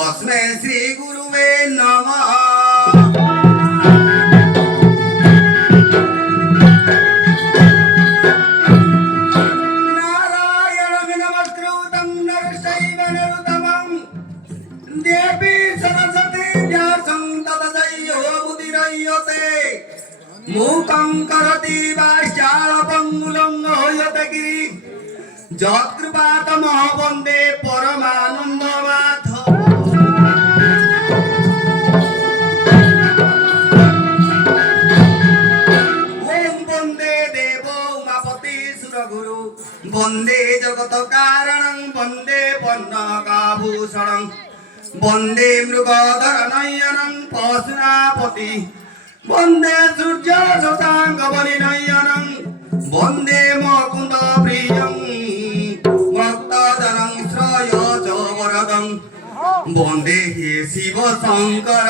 तस्मै श्री गुरुवे नमः नारायणं नमस्कृतं नरश्चैव नरोत्तमं देवी सरस्वती व्यासं ततो जयमुदीरयते मूकं करोति वाचालं लङ्घयते गिरिं যৎকৃপাতমঃ বন্দে পরমানন্দ মাধব ওম বন্দে দেব উমাপতি সুরগুরু বন্দে জগত কারণং বন্দে পন্নকাভূষণং বন্দে মৃগধর নয়নং পশুনাপতি বন্দে সূর্য শশাঙ্ক বলিনয়নং বন্দে মুকুন্দ প্রিয়ং ভক্তজনং শ্রয় চ বরদং বন্দে হে শিব শঙ্কর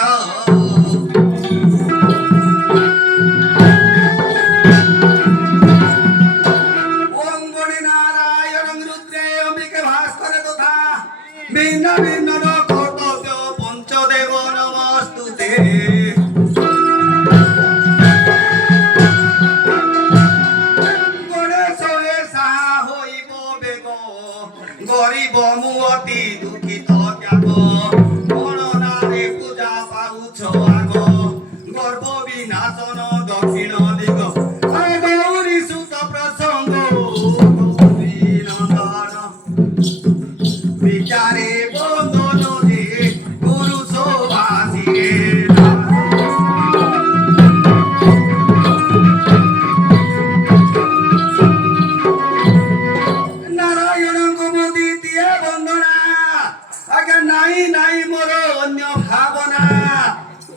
ওম গণে নারায়ণং রুদ্রে অম্বিকে ভাস্করে তথা ভিন্ন ভিন্ন কর্তব্য পঞ্চদেব নমস্তুতে গরিব মুঅতি দুঃখিত ত্যাগ গণনারে পূজা পাউছ আগ গর্ব বিনাশন দক্ষিণ দিগ গৌরী সুত প্রসঙ্গ গৌরী নন্দন বিচারে বন্দন যে গুরু শোভাসিরে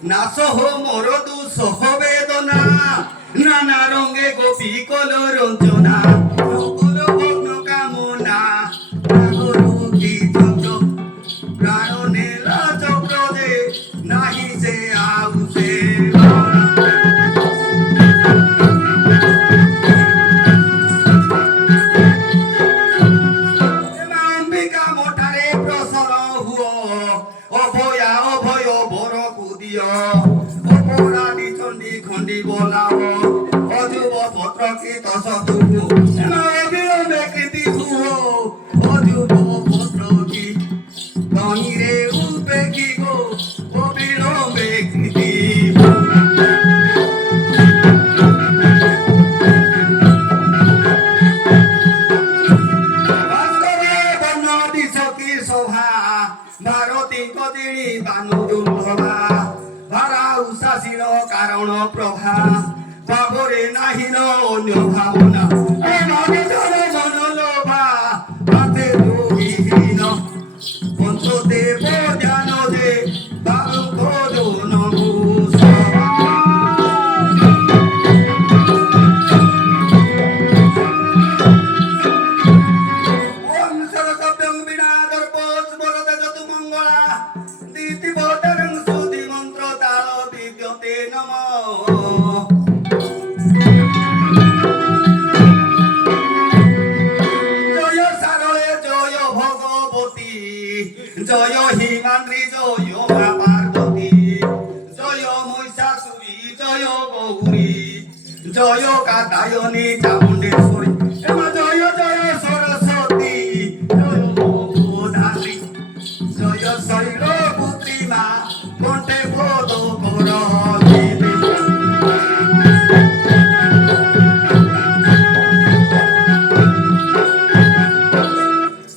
নাশ হো মোর দুঃসহ বেদনা নানা রঙে গোপী কল রঞ্জনা সকল ভগ্ন কামনা কি চক্র প্রাণ নীল চক্র দে নাহি সে আউসে অম্বিকা মোটারে প্রসন্ন হুয় অভয়া অভয় বর কুদিয় অপরাধী চণ্ডী খণ্ডী বলাও অযুব পত্র কীত শতুহু অবিলম্বে কৃতি হুহ অযুব পত্র কি ধনীরে উপেক্ষি গো অবিলম্বে কৃতি ভাস্করে বর্ণ দিশকি শোভা ভারতী কদিনী বানু দুর্লভা ভারা উষাসীন কারণ প্রভা ভাবরে নাহিন অন্য ভাবনা মনোলোভা হাতে যোগীহীন পঞ্চদেব জ্ঞান দে বালুক নভূষ ওম সরস্বত্যং বিনা দর্পোস বরদে যতু মঙ্গলা দিতি বদরং সুধি মন্ত্র তাল দিব্যতে নমঃ জয় সারলে জয় ভগবতী জয় হিমাদ্রি জয় মা পার্বতী জয় মহিষাসুরী জয় গৌরী জয় কাত্যায়নী চামুণ্ডেশ্বরী জয় জয় সরস্বতী জয় মহোধাত্রী জয় শৈলপুত্রী মা কণ্ঠে বোধ কর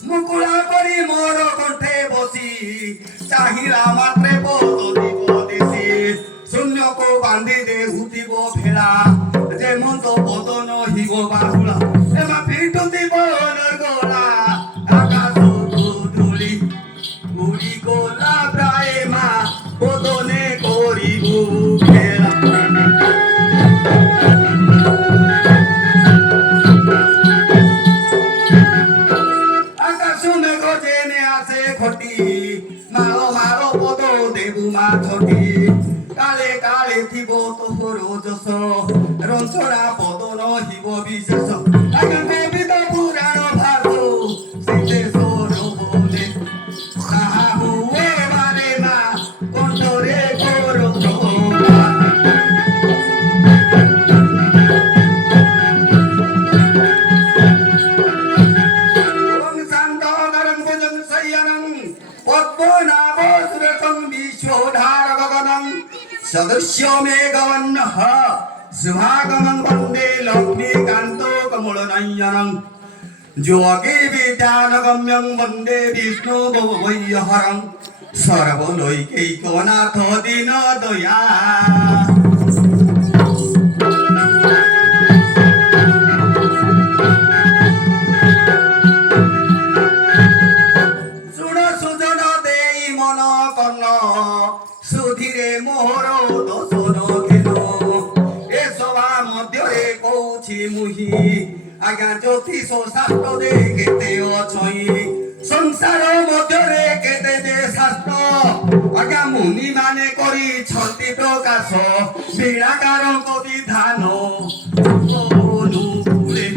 মুকুলা করি মোর কণ্ঠে বসি চাহিলা মাত্রে বোধ দিব দেশি শূন্যকো বান্ধি দে হুতিব ভেড়া যে মন্ত বদন হিব বাহুলা এমা ফিটু দিব গলা আকাশ ধুলি উড়ি গোলা প্রায় মা বদনে করিব খেলা আকাশ মেঘ জেনে আসে ঘটি মারো মারো পদ দেবু মা ছটি কালে কালে থিব তোর যশ রঞ্চনা পদন হিব বিশেষ কবিত পুরাণ ভাষ সিদ্ধেশ্বর বলে সাহা হুয়ে বার सदृश्य मेघवन्नः शुभागमं वन्दे लक्ष्मीकान्तो कमलनयनं योगी विद्यानगम्यं वन्दे विष्णुभवभयहरं सर्वलोकैकनाथ दीनदया ସୁଧୀରେ ମୋହର ଦୋଷନ ଘେନ ଏ ସଭା ମଧ୍ୟରେ କହୁଛି ମୁହିଁ ଆଜ୍ଞା ଜ୍ୟୋତିଷ ଶାସ୍ତ୍ରରେ କେତେ ଅଛଇଁ ସଂସାର ମଧ୍ୟରେ କେତେ ଯେ ଶାସ୍ତ୍ର ଆଜ୍ଞା ମୁନି ମାନେ କରିଛନ୍ତି ପ୍ରକାଶ ବୀଣାକାରଙ୍କ ବିଧାନ ଅନୁକୂଳେ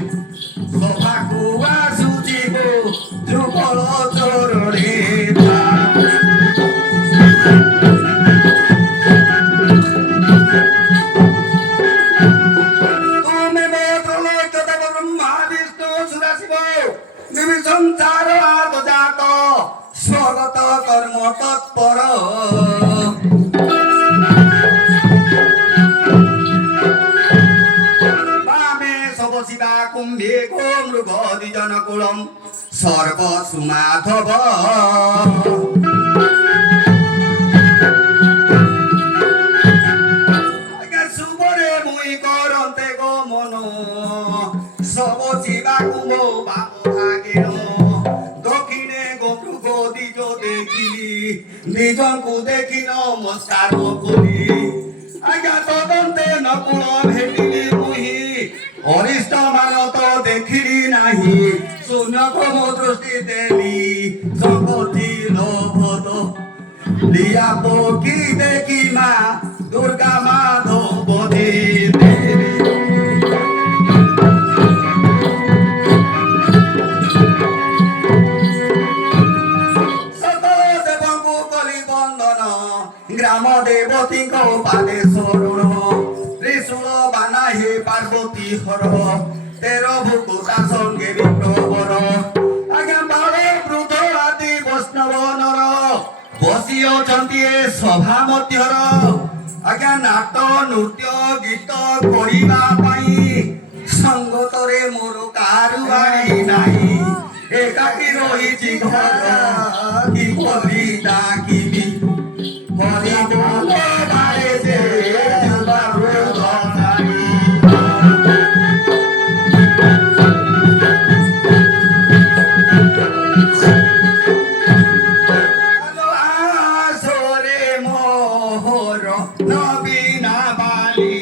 ସଭାକୁ ଆସୁଛି ଗୋ ଯୁଗଳ ଚରଣେ ସଂସାର ଆଦଜାତ ସ୍ୱଗତ କର୍ମ ତତ୍ପର ବାମେ ଶବଶିବା କୁମ୍ଭେ ଗୋ ମୃଗ ଦ୍ୱିଜନ କୁଳಂ ସର୍ବ ସୁମାଧବ ଶୁଭରେ ମୁଇଁ କରନ୍ତେ ଗୋ ମନ ଶବଶିବା କୁମ୍ଭ ବାପ দক্ষিণে গোপৃগ দ্বিজ দেখিলি নিজଙ୍କୁ দেখি নমস্କାର কলি আজ্ঞା তদন্তে নকুଳ ভেটিলি মুহি অরিষ্ট ମାନ ତ ଦେଖିଲି ନାହିଁ ଶୂନ୍ୟତମ ଦୃଷ୍ଟି ଦେଲି ଜଗତି ଲୋଭଦ লিয়া পকি দেখি মা দুর্গা মাধব দেবী গ্রাম দেবতীଙ୍କ পাদে শরণ ত্রিশূল বানা হে পার্বতী হর তের ভূতা সঙ্গে বিপ্রবর আজ্ঞা বালে বৃদ্ধ আদি বৈষ্ণব নর বসি অଛନ୍ତି ଏ ସଭା ମଧ୍ୟର ଆଜ୍ଞା ନାଟ ନୃତ୍ୟ ଗୀତ କରିବା ପାଇଁ ସଙ୍ଗତରେ ମୋର କାରୁ ବାଡ଼ି ନାହିଁ ଏକାକି ରହିଛି ଘର କିପରି ଡାକିବି হরি বলে বারে যে বাবু ধরি আসরে মোহর নবীনা বালি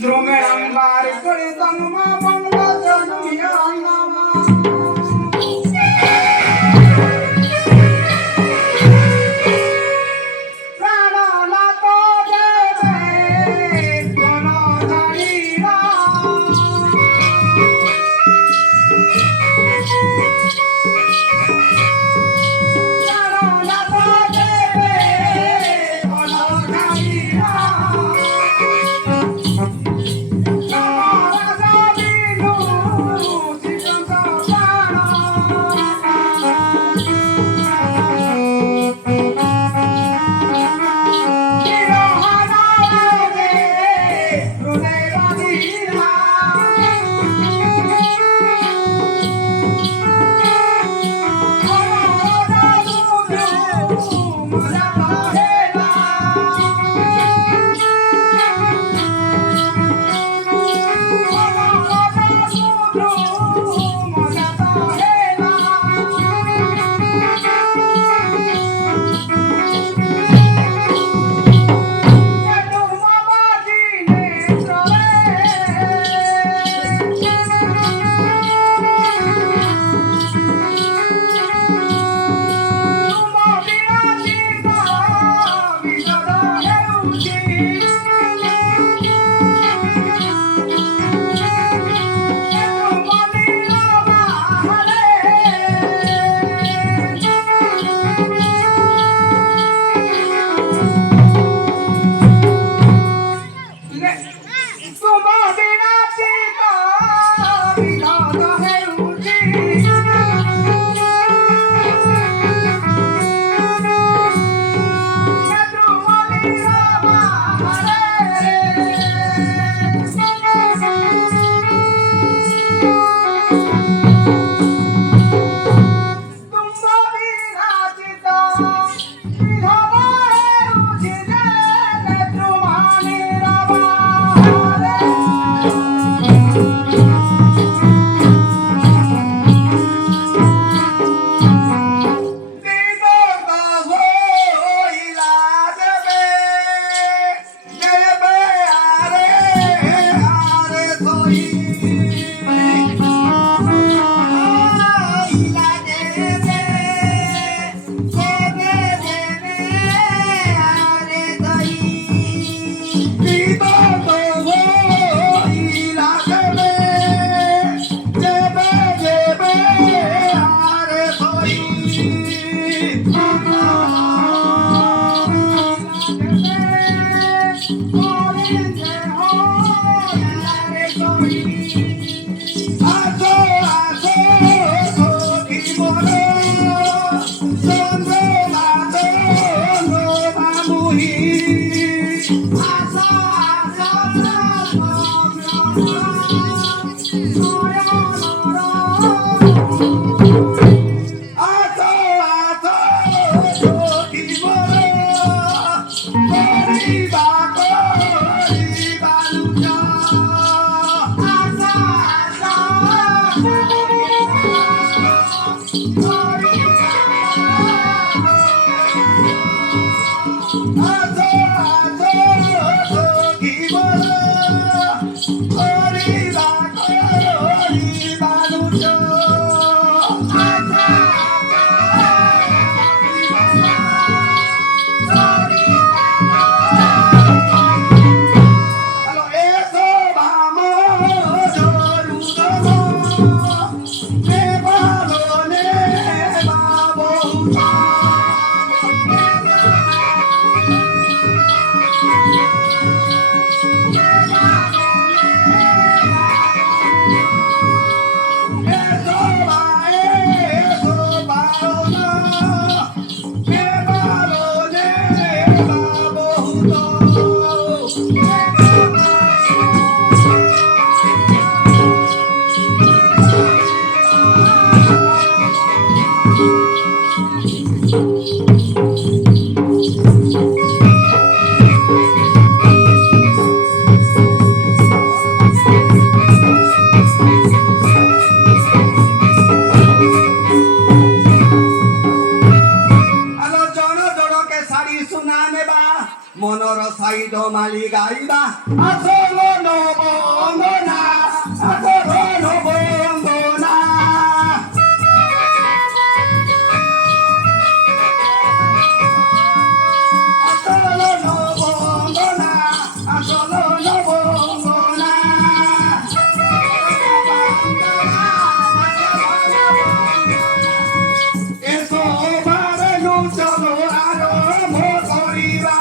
द्रोमेणं वारिकलितं मङ्गलजनं মনৰ চাইড মালি গাইবা আসল নবঙ্গনা আসল নবঙ্গনা আসল নবঙ্গনা আসল নবঙ্গনা এসো বারে নু চলো আরম্ভ করিবা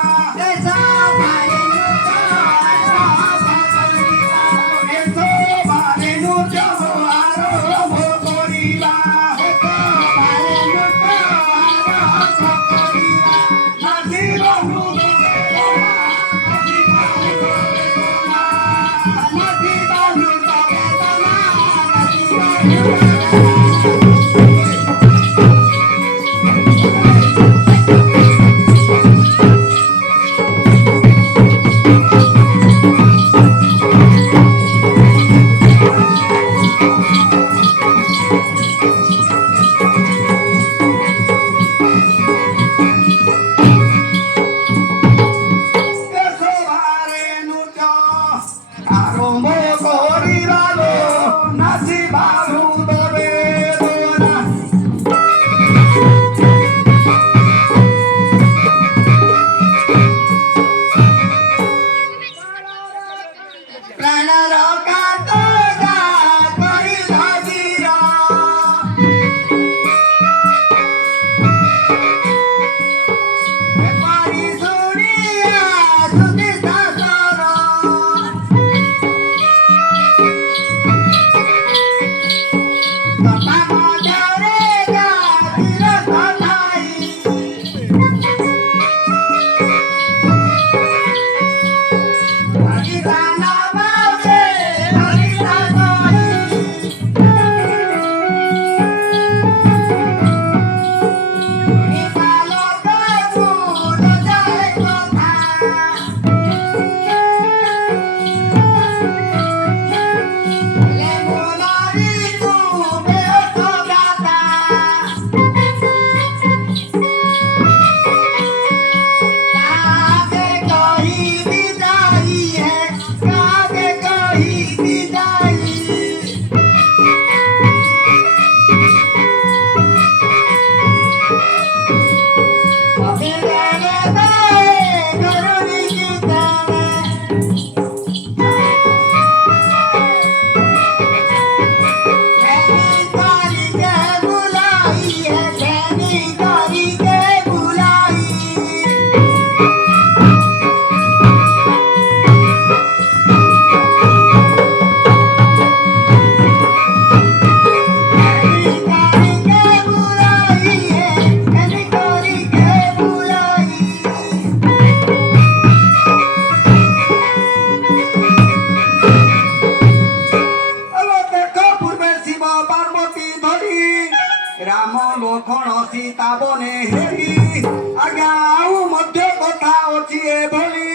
দিয়ে বলি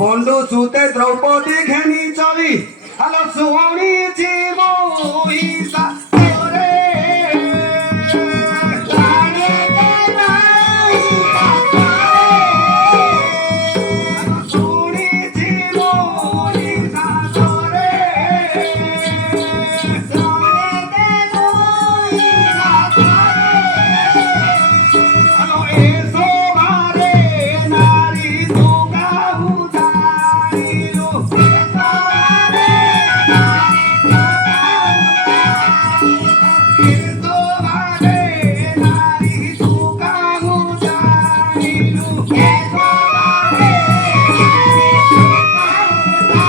বন্ধু সুতে দ্রৌপদী ঘেনি চলি আলো শুনিছি মহিষা করে শুনিছি মহিষা করে আলো এসো ভারে নারী তোকা উদারিলো এসো ভারে নারী তোকা উদারিলো এসো ভারে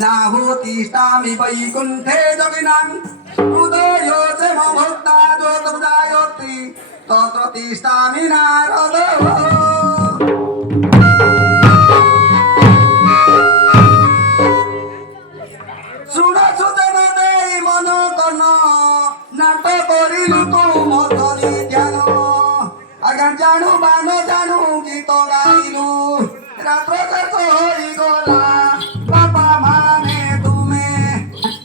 नाहोतिष्ठामि वैकुण्ठे जगिनां हृदयो च मम भक्ता ज्योतिर्जायते तत्र तिष्ठामि नारद শুণ সুজন দেই মন কর্ণ নাট করিলু তুম ধরি ধ্যান আজ্ঞা জানু বান জানু গীত গাইলু রাত্র শেষ হই গলা বাবা মানে তুমি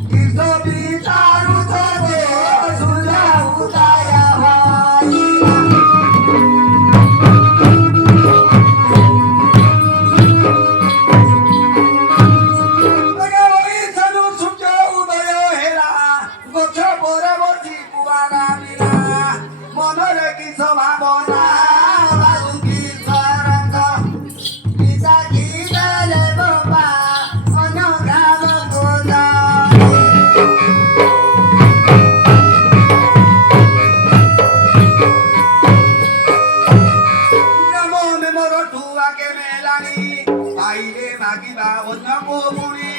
কিস বিচারু জগে সুলা উদয়া ভাই মনরে কিস ভাবনা বালুকি সরঙ্গ পিতা কি দেলে বাবা অনুগ্রাম গোদা মনে মোর ঠুয়াকে মেলানি বাইরে মাগিবা অন্য কোমুনি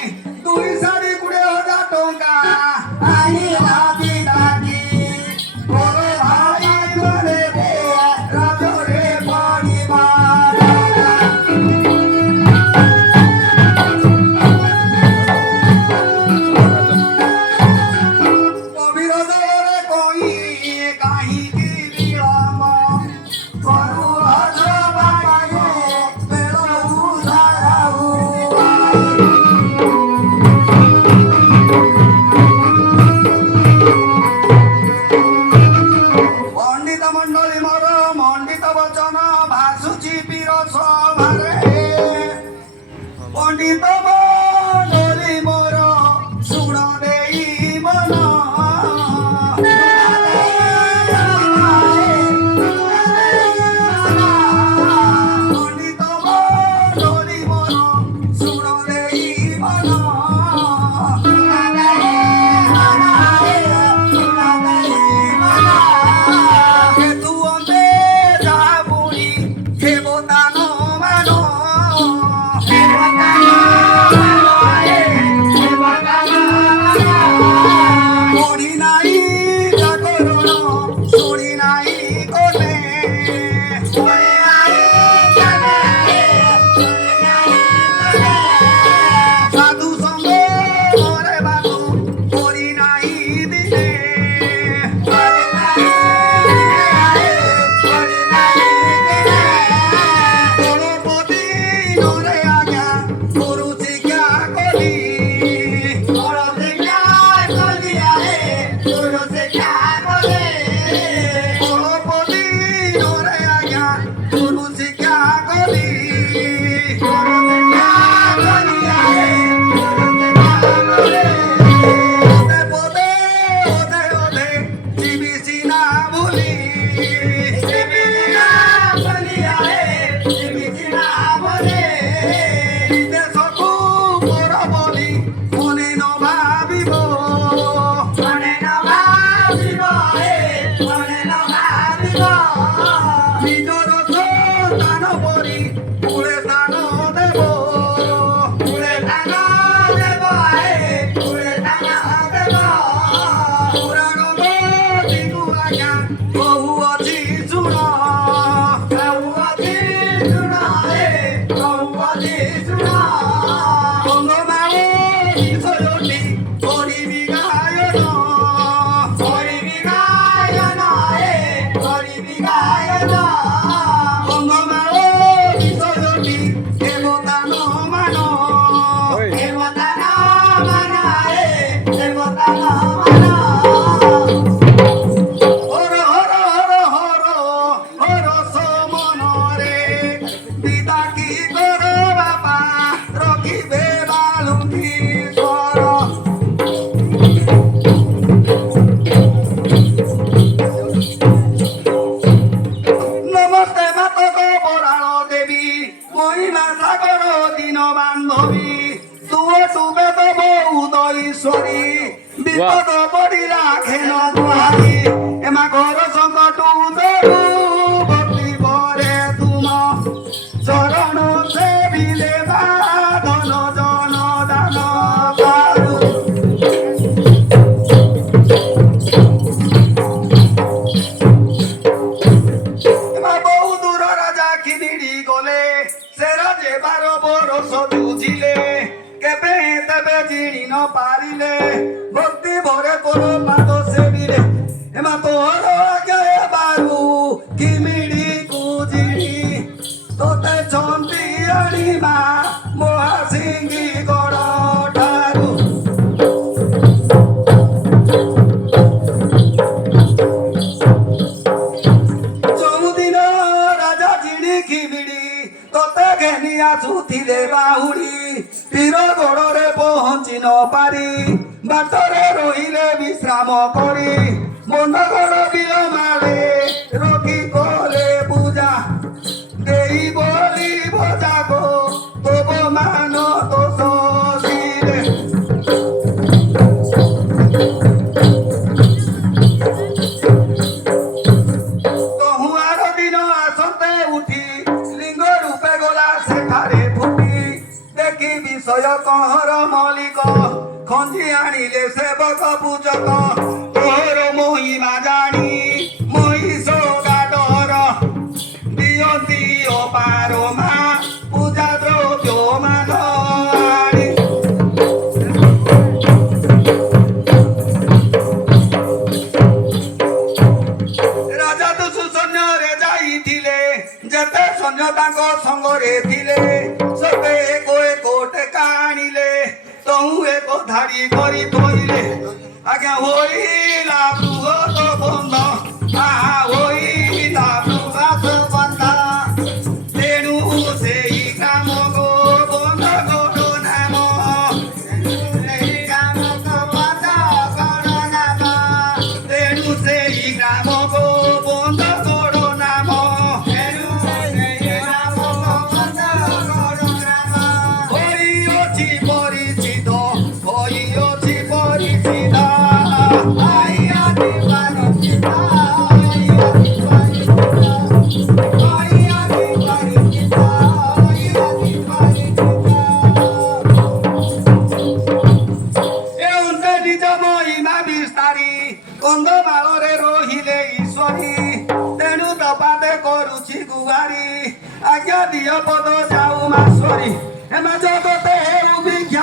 দুই সাড়ে 20,000 টঙ্কা আনি ভাবি দাদি বড় ভাই করে রাজরে পরিবার কবির দরে কই কাহি বিলম্ব করু হজ বাবায়ে বেলো উধারাউ ପଣ୍ଡିତ ମଣ୍ଡଳୀ ମୋର ଶୁଣ ଦେଇ ମନ ପଣ୍ଡିତ ମଣ୍ଡଳୀ ମୋର ଶୁଣ ଦେଇ ମନ କେତୁ ଅନ୍ତେ ଯାହା ପୁଣି ଦେବତାନ ମାନ ପଢ଼ି ନାହିଁ ଜାଗରଣ ଶୁଣି ନାହିଁ କୋନେ ସାଧୁ ସଙ୍ଗ ମରେ ବାବୁ ପରି ନାହିଁ ଦିନେ ଦଳପତି ନରେ ଆଜ୍ଞା ଗୁରୁ ଶିକ୍ଷା କଲି ଦଳପତି ନରେ ଆଜ୍ଞା ଗୁରୁ ଶିକ୍ଷା କଲି ପଦେ ପଦେ ଅଧେ ଅଧେ ଯିବି ସିନା ଭୁଲି ଦେଶକୁ ମୋର ବୋଲି ମନେ ନ ଭାବିବ ନିଜର ସନ୍ତାନ ପରି କୂଳେ ସ୍ଥାନ ଦେବ ପୁରାଣ ଗତିକୁ ଆଜ୍ଞା କହୁଅଛି ଶୁଣ ଗଙ୍ଗମାଳ ବିଷୟଟି କରିବି ଗାୟନ ଗଙ୍ଗମାଳ ବିଷୟଟି ଦେବତା ନ ମାନ ହର ହର ହର ହର ହର ସମନରେ ପିତା କି କର ବାପା ରଖିବେ ବାଲୁଙ୍କି ସ୍ୱର ନମସ୍ତେ ମାତକ ବରାଳ ଦେବୀ ମହିମା ସାଗର ଦିନ ବାନ୍ଧବୀ ତୁଅଠୁ ବେଦ ବହୁତ ଈଶ୍ୱରୀ ବିପଦ ପଡ଼ିଲା ଖେନ ଗୁହାରି ଏମା ଘର ସଙ୍କଟୁ ଦରୁ ଭକ୍ତି ପରେ ତୁମ ଚରଣ ସେବିଲେ ବାଦନ ଜନ ଦାନ ପାରୁ ଏମା ବହୁ ଦୂର ରାଜା ଖିଦିଡ଼ି ଗଲେ ସେ ରାଜେ 12 ବରଷ ଯୁଝିଲେ କେବେ ତେବେ ଜିଣି ନ ପାରିଲେ ଭକ୍ତି ଭରେ ତୋର ପାଦ ସେବିଲେ ଏମା ତୋର ଆଜ୍ଞା ବାରୁ କିମିଡ଼ି କୁଜିଡ଼ି ତୋତେ ଛନ୍ତି ଆଣିମା ମହାସିଙ୍ଗି ଗଡ଼ ଠାରୁ ଯୋଉଦିନ ରାଜା ଜିଣି ଖିବିଡ଼ି ତୋତେ ଘେନି ଆସୁଥିଲେ ବାହୁଡ଼ି ତୀର ଗୋଡ଼ରେ ପହଞ୍ଚି ନ ପାରି ବାଟରେ ରହିଲେ ବିଶ୍ରାମ କରି ମଣ୍ଡଗଡ଼ ବିଲ ମାଳେ ରଖି କଲେ ପୂଜା ଦେଇ ବୋଲି ଭଜାଗୋ ତୋବ ମାନ ଦୋଷ ଶିରେ କହୁଆର ଦିନ ଆସନ୍ତେ ଉଠି ଲିଙ୍ଗ ରୂପେ ଗଲା ସେଠାରେ ଫୁଟି ଦେଖି ବିଷୟ କହର ମଲିକ ଖଞ୍ଜି ଆଣିଲେ ସେବକ ପୂଜକ ତୋର ମହିମା ଜାଣି ମହିଷ ଗାଡର ଦିଅନ୍ତି ଅପାର ମା ପୂଜା ଦ୍ରବ୍ୟ ମାନ ଆଣି ରାଜା ଦୁଷୁ ସୈନ୍ୟରେ ଯାଇଥିଲେ ଯେତେ ସୈନ୍ୟ ତାଙ୍କ ସଙ୍ଗରେ ଥିଲେ ସବେ ଏକ ଏକ ଟେକା ଆଣିଲେ ତହୁ ଏକ ଧାଡ଼ି କରି ଥୋଇଲେ ଆଜ୍ଞା ହୋଇଲା ବୃହତ ବନ୍ଧ ହୋଇଲା ବୃହତ ବନ୍ଧ ତେଣୁ ସେଇ କାମ ବନ୍ଧ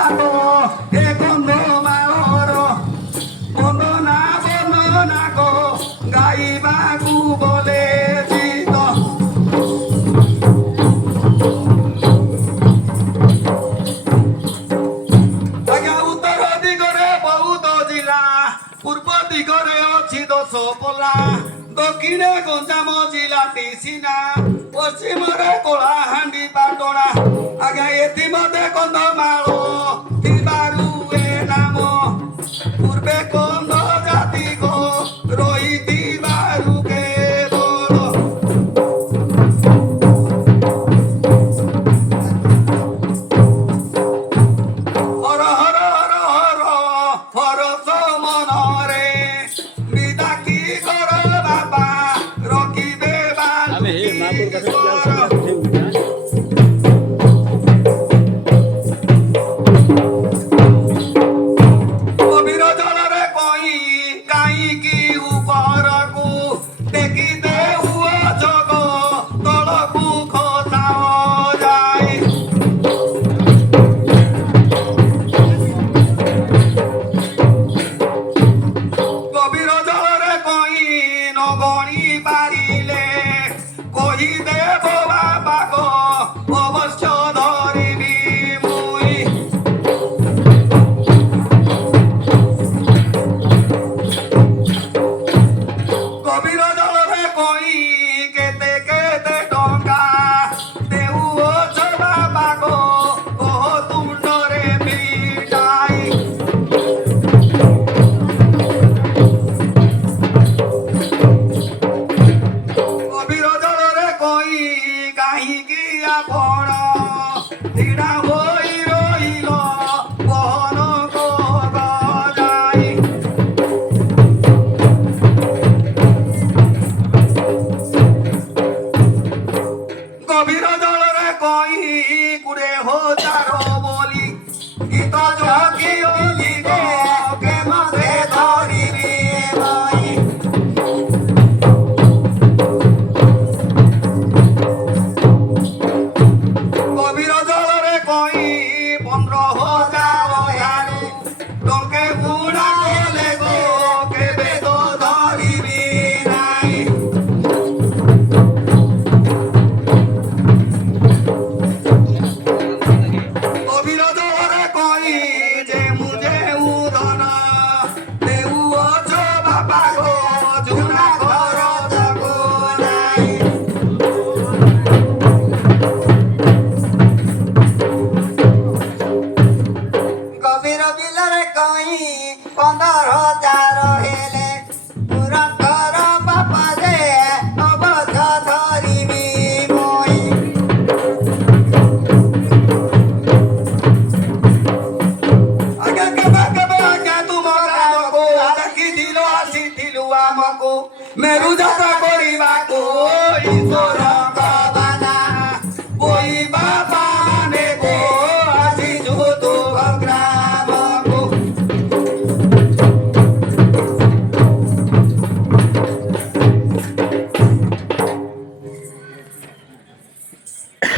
ହାତ ଏ କନ୍ଧମାଳର ବନ୍ଦନା ଗୋ ଗାଇବାକୁ ବୋଲେ ଗୀତ ଆଜ୍ଞା ଉତ୍ତର ଦିଗରେ ବୌଦ୍ଧ ଜିଲ୍ଲା ପୂର୍ବ ଦିଗରେ ଅଛି ଦଶପଲ୍ଲା ଦକ୍ଷିଣେ ଗଞ୍ଜାମ ଜିଲ୍ଲାଟି ସିନା ପଶ୍ଚିମରେ କଳାହାଣ୍ଡି ପାଟଣା ଆଜ୍ଞା ଏଥି ମତେ କନ୍ଧମାଳ ଥିବାରୁ ଏ ନାମ ପୂର୍ବେ କନ୍ଧ ଜାତି ଗୋ ରହିଥିବାରୁ କେବଳ ହର ହର ହର ହର ହର ମନରେ ବିଦାକି କର ବାବା ରଖିବେ ଆମେ ହେ ମାପୁର କଥା ବାଲୁକି ଗଭୀର ଜଳରେ କଇଁ କାହିଁକି ଉପରକୁ ଟେକି ଦେଉ ଜଗ ତଳକୁ ଖସାଅ ଯାଇ ଗଭୀର ଜଳରେ କଇଁ ନଗଣି ପାରିଲେ କହିଦେବ ବାବା ଗୋ ଅବଶ୍ୟ ଧରିବି ମୁଇଁ ଗଭୀର ଜଳରେ କଇଁ କେତେ କେତେ ଟଙ୍କା ଦେଉଅଛ ବାବା ଗୋ କହ ତୁଣ୍ଡରେ ମିଟାଇ ଗଭୀର ଜଳରେ କଇଁ କାହିଁକି ଆପଣ ଛିଡ଼ା ହୋଇ ରହିଲ ବହନ ଯାଇ গভীর জলরে কই কুড়ে হাজার বলি গীত জগি গো কে মাঝে ধরিবি বই গভীর জলরে কই 15,000 টঙ্কে বুড়া গলে গো কেবে তো ধরিবি নাই গভীর জলরে কই যে মুজে উদন দেউଅଛ বাবা গো ঝুনা ঘর জগ নাই ଗଭୀର ବିଲରେ କଇଁ 15,000 ହେଲେ ପୁରଙ୍କର ବାପା ଯେ ଅବଧ ଧରିବି ମୁଇଁ ଆଜ୍ଞା କେବେ ଆଜ୍ଞା ତୁମ ଗ୍ରାମକୁ ଡାକିଥିଲ ଆସିଥିଲୁ ଆମକୁ ମେରୁ ଯାତ୍ରା କରିବାକୁ ଈଶ୍ୱରଙ୍କ ବାନା ବୋଇ ବାବା ମାନେ ଗୋ ଆସିଛୁ ତୁମ ଗ୍ରାମକୁ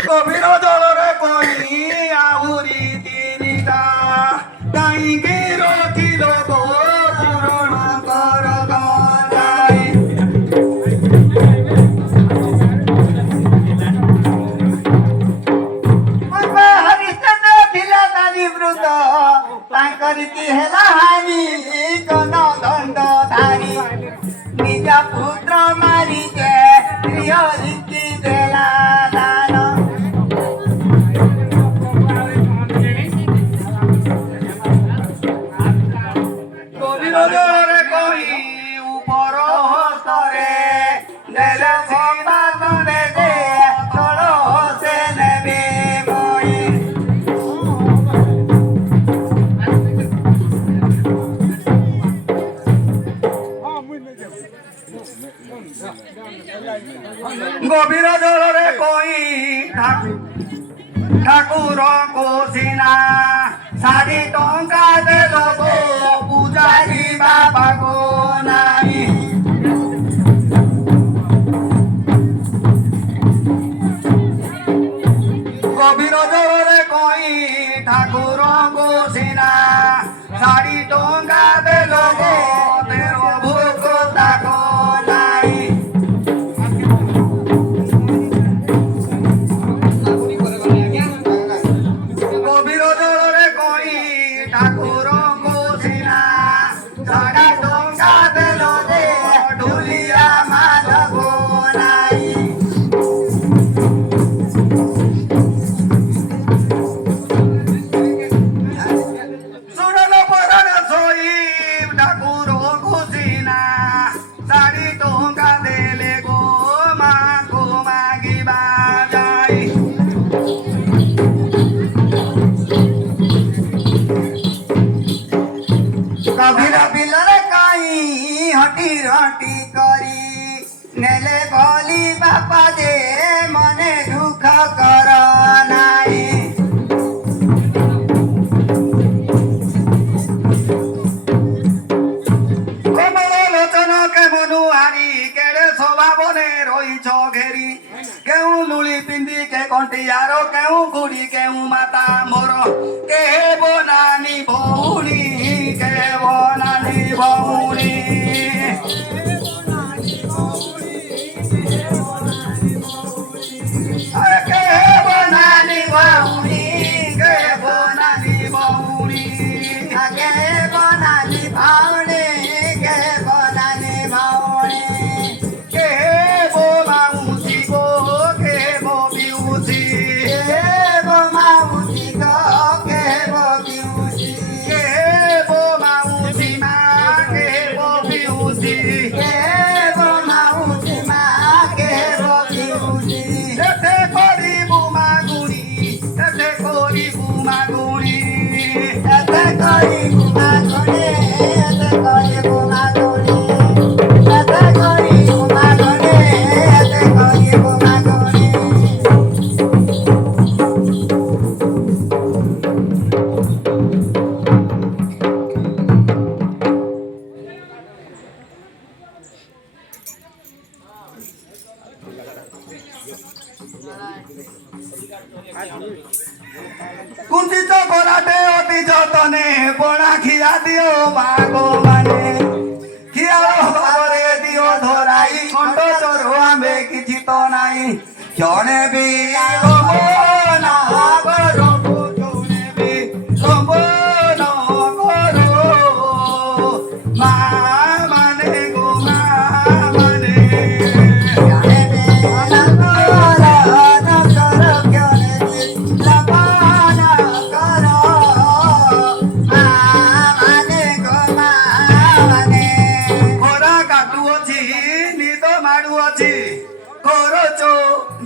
ଗଭୀର ଜଳରେ କହି ଆହୁରି ତିନିଟା କାହିଁକି ରଖିଲ ଗୋ ପୁରଣଙ୍କର ଗଞ୍ଜାଇ ପୂର୍ବେ ହରିଶ୍ଚନ୍ଦ୍ର ଥିଲା ନାରୀ ବୃତ ତାଙ୍କର କି ହେଲା ହାନି କନ ଦଣ୍ଡ ଧାରି ନିଜ ପୁତ୍ର ମାରି ଯେ ପ୍ରିୟ ରୀତି ଦେଲା ଦାନ ଗଭୀର ଜଳରେ କହି ଉପର ହସ୍ତରେ ଦେଲେ ସମ୍ବାଦରେ ଯେ ତଳ ସେ ନେବେ ମୁଇଁ গভীর জলরে কই ঠাকুরଙ୍କୁ সিনা ଶାଢ଼ୀ ଟଙ୍କା ଦେଲ ଗୋ ପୂଜାରୀ ବାବାକୁ ନାହିଁ ଗଭୀର ଜଳରେ କହି ଠାକୁରଙ୍କୁ ସିନା ଶାଢ଼ୀ ଟଙ୍କା ଦେଲ ତେର ଭୋକ ତାକୁ ନାହିଁ ଗଭୀର ଜଳରେ କହି ଠାକୁରଙ୍କୁ ସିନା ଶାଢ଼ୀ ଟଙ୍କା ଦେଲ ଢୁଲିଆ ମାଧବ ନାହିଁ ସୁରନ ପରଣ ଶୋଇ ଠାକୁରଙ୍କୁ ସିନା ଶାଢ଼ୀ ଟଙ୍କା ଦେଲେ ଗୋ ମାଙ୍କୁ ମାଗିବା ଯାଇ ଗଭୀର ବିଲରେ କାଇଁ ହଟି ହଟି କରି ନେଲେ ବୋଲି ବାପା ଯେ ମନେ ଦୁଃଖ କର ନାହିଁ কমল লোচন কেমনু হারি কেড়ে স্বভাবনে রইছ ঘেরি কেউ লুলি পিন্ধি কে কণ্টিয়ার কেউ গুড়ি কেউ মাতা মোর কে বনানি ভৌণী কে বনানি ভৌণী কে বনানি ভৌণী কে বনানি ভৌণী আগে বনালি ভাউনি কে বনালি ভাউনি কে বো মাউসি গো কে বো বিউসি কে বো মাউসি গো কে বো বিউসি কে বো মাউসি মা কে বো বিউসি কে বো মাউসি মা কে বো বিউসি এতে করিবু মাগুনি এতে করিবু মাগুনি এতে করি গুমা গনে এতে করি গুমা গনে এতে করি গুমা গনে এতে করি গুমা গনে কুঞ্চিত করাতে অতি যতনে বণা খিয়া দিও মাগো মানে খিয়াল ঘরে দিও ধরাই খণ্ড চোর আম্বে কিছু তো নাই জনে বি লম্বন করো জনে বি লম্বন করো মা মানে গো মা মানে জানে বে লম্বরা ন করো কেনে জি লম্বনা করো মা মানে গো মা মানে খরা কাটু অছি নিদ মাড়ু অছি করছো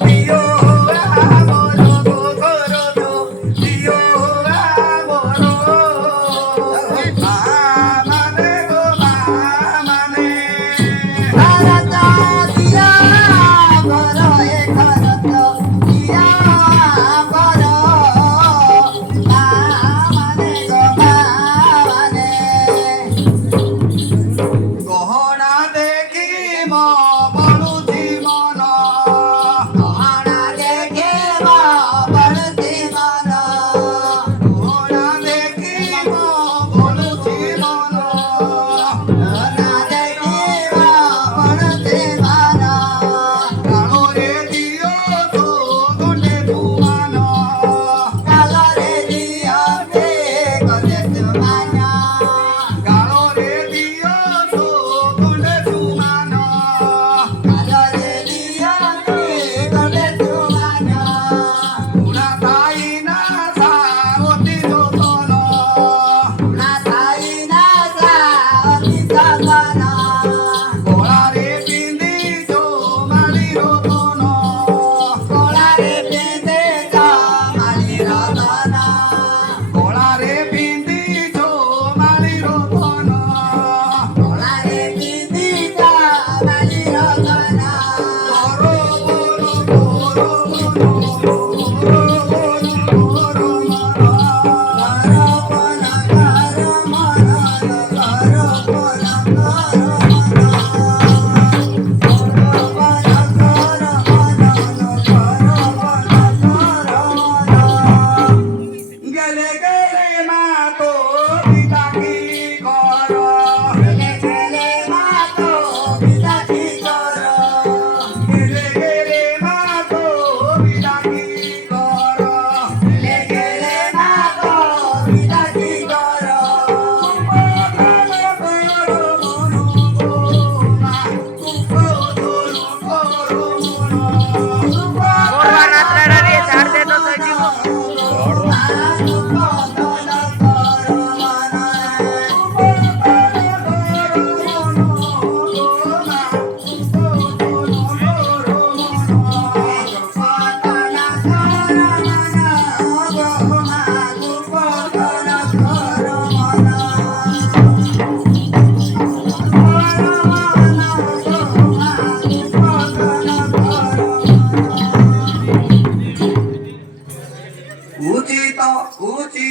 দিও আমর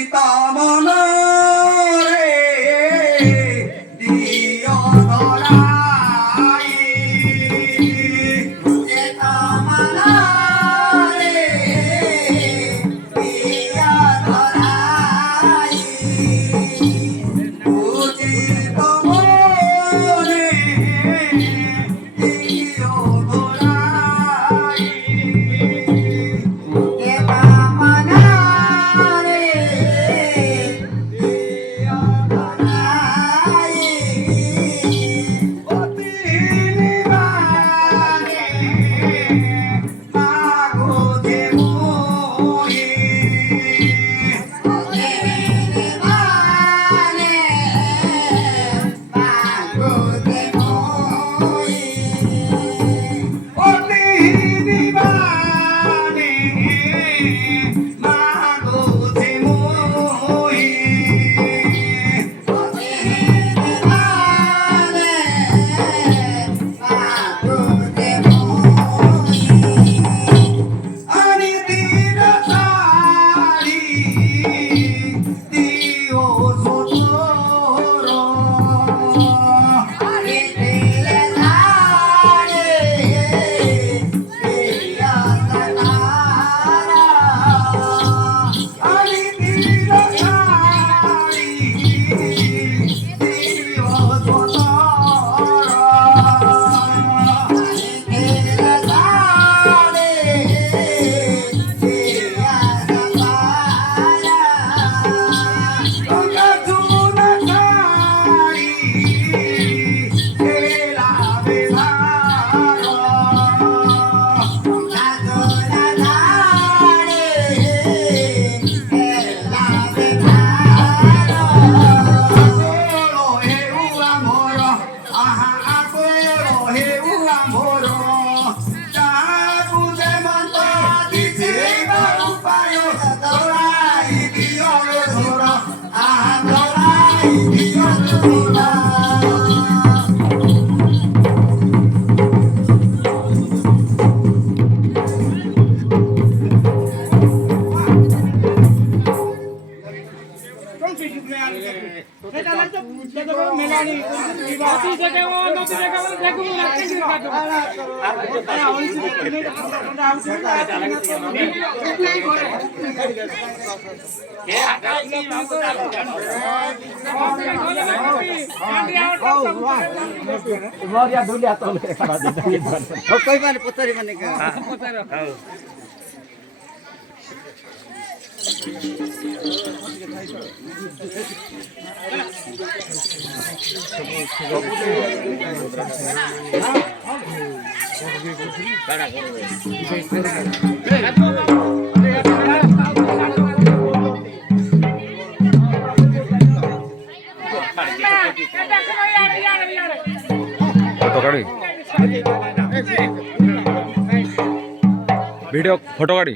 তমন রে দিও ধরাই বুঝে কামনা রে দিয়া ধরাই বুঝি তমনে দিও ধরাই বুঝে কামনা রে দিয়া ধরাই অতি নিবানে মাগো যে মোহি অতি নিবানে মাগো যে মোহি আনি দিন তারি দিও সতর আনি দিন তারি দিও সতর গঙ্গা যমুনা তারি এলা বেধার আকলো হেউ আমর আহা আকলো হেউ আমর যাহাকু যে মন্ত দিছে উপায় দৌড়াই দিও ধর আহা দৌড়াই দিও ধর ফটো কাড়ি ভিডিও ফটো কাড়ি